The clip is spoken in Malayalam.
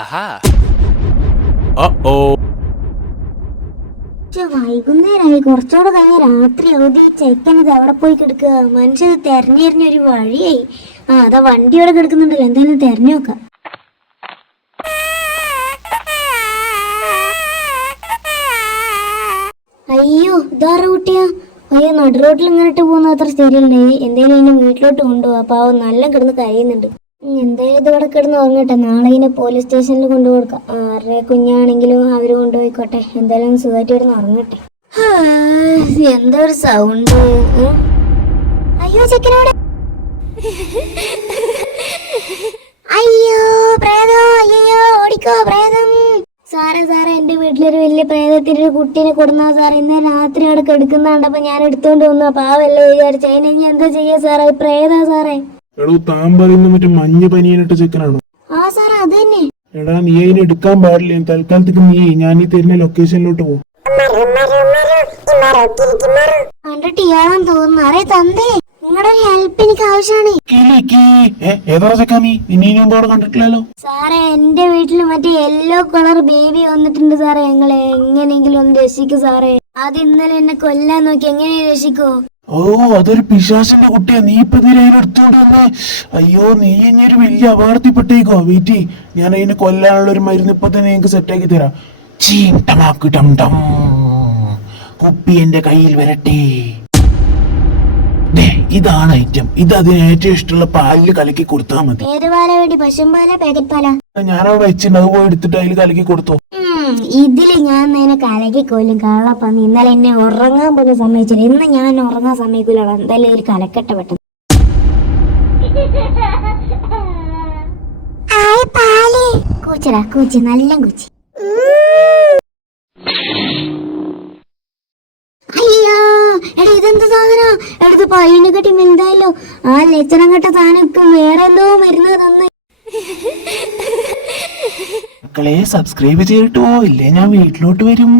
Aha. വൈകുന്നേരമായി കുറച്ചുകൂടെ കഴിഞ്ഞ രാത്രി അവധി ചെക്കനത് അവിടെ പോയി കിടക്കുക. മനുഷ്യത് തെരഞ്ഞെറിഞ്ഞൊരു വഴിയായി. അതാ വണ്ടി അവിടെ കിടക്കുന്നുണ്ടല്ലോ, എന്തായാലും തെരഞ്ഞു നോക്കാം. അയ്യോ ഇതാറ കുട്ടിയാ. അയ്യോ നടു റോട്ടിൽ ഇങ്ങോട്ട് പോകുന്ന അത്ര ശരിയല്ലേ. എന്തായാലും എന്നെ വീട്ടിലോട്ട് കൊണ്ടുപോകാം. അപ്പൊ അവൻ നല്ല കിടന്ന് കഴിയുന്നുണ്ട്. എന്തായാലും ഇത് ഇവിടെ കിടന്ന് ഉറങ്ങട്ടെ. നാളെ ഇതിനെ പോലീസ് സ്റ്റേഷനിൽ കൊണ്ടുകൊടുക്കാം. ആരുടെ കുഞ്ഞാണെങ്കിലും അവര് കൊണ്ടുപോയിക്കോട്ടെ. എന്തായാലും സുഖമായിട്ട് കിടന്ന് ഉറങ്ങട്ടെ. എന്താ ഒരു സൗണ്ട്? അയ്യോ ചെക്കനോടെ. അയ്യോ പ്രേതോ, അയ്യോ ഓടിക്കോ പ്രേതം. സാറേ എന്റെ വീട്ടിലൊരു വലിയ പ്രേതത്തിന്റെ ഒരു കുട്ടീനെ കൊടുന്നാ സാറേ. ഇന്ന് രാത്രി അവിടെ കെടുക്കുന്നുണ്ടപ്പോ ഞാൻ എടുത്തോണ്ട് വന്നു. പാവല്ലേ വിചാരിച്ച. അതിനെ ഇനി എന്താ ചെയ്യാ സാറേ? പ്രേതാ സാറേ. എടോ താൻ പറയുന്ന മറ്റേ മഞ്ഞ പനിയനിട്ട ചെക്കനാണോ? ആ സാറേ അത് തന്നെ. എടാ നീ അതിനെ എടുക്കാൻ പാടില്ല. തൽക്കാലത്തേക്ക് നീ ഞാൻ ഈ തരുന്ന ലൊക്കേഷനിലോട്ട് പോകും. കണ്ടിട്ട് ഇയാളാന്ന് തോന്നുന്നു. അറിയ തന്തേ, നിങ്ങളുടെ ഒരു ഹെൽപ്പ് എനിക്ക് ആവശ്യമാണ്. കണ്ടിട്ടില്ലല്ലോ സാറേ. എന്റെ വീട്ടില് മറ്റേ യെല്ലോ കളർ ബേബി വന്നിട്ടുണ്ട് സാറേ. ഞങ്ങളെ എങ്ങനെയെങ്കിലും ഒന്ന് രക്ഷിക്കൂ സാറേ. അത് ഇന്നലെ എന്നെ കൊല്ലാൻ നോക്കി. എങ്ങനെ രക്ഷിക്കോ? ഓ അതൊരു പിശാചിന്റെ കുട്ടിയാ. നീ ഇപ്പൊ എടുത്തോണ്ട് വന്നേ. അയ്യോ നീ ഇനി ഒരു വലിയ അപകടത്തിൽപ്പെട്ടേക്കോ. വീട്ടി ഞാൻ അതിനെ കൊല്ലാനുള്ള ഒരു മരുന്ന് ഇപ്പൊ തന്നെ എനിക്ക് സെറ്റാക്കി തരാം. കുപ്പി എന്റെ കയ്യിൽ വരട്ടെ. ഇതാണ് ഐറ്റം. ഇത് അതിന് ഏറ്റവും ഇഷ്ടമുള്ള പാലില് കലക്കി കൊടുത്താൽ മതി. ഏത് പാലാ വേണ്ടി? പശുമ്പാല പാക്കറ്റ് പാലാ? ഞാനവിടെ വെച്ചിട്ടുണ്ട്. അത് പോയി എടുത്തിട്ട് അതിൽ കലക്കി കൊടുത്തോ. ഇതില് ഞാൻ അതിനെ കലക്കി കൊല്ലും. കള്ളപ്പന്നി ഇന്നലെ എന്നെ ഉറങ്ങാൻ പോലും സമ്മതിച്ചില്ല. ഇന്ന് ഞാൻ ഉറങ്ങാൻ സമ്മതിക്കൂല. എന്തായാലും ഇതിൽ കലക്കട്ടെ പെട്ടെന്ന്. കൂച്ചടാ കൂച്ചി, നല്ല കൂച്ചി. അയ്യോ എടാ ഇതെന്ത് സാധനം? എടുത്ത് പയ്യനെ കെട്ടി വലുതായല്ലോ. ആ ലക്ഷണം കെട്ട സാധനം വേറെ എന്തോ മരുന്ന് തന്നു. മക്കളെ സബ്സ്ക്രൈബ് ചെയ്തിട്ടോ, ഇല്ലേ ഞാൻ വീട്ടിലോട്ട് വരും.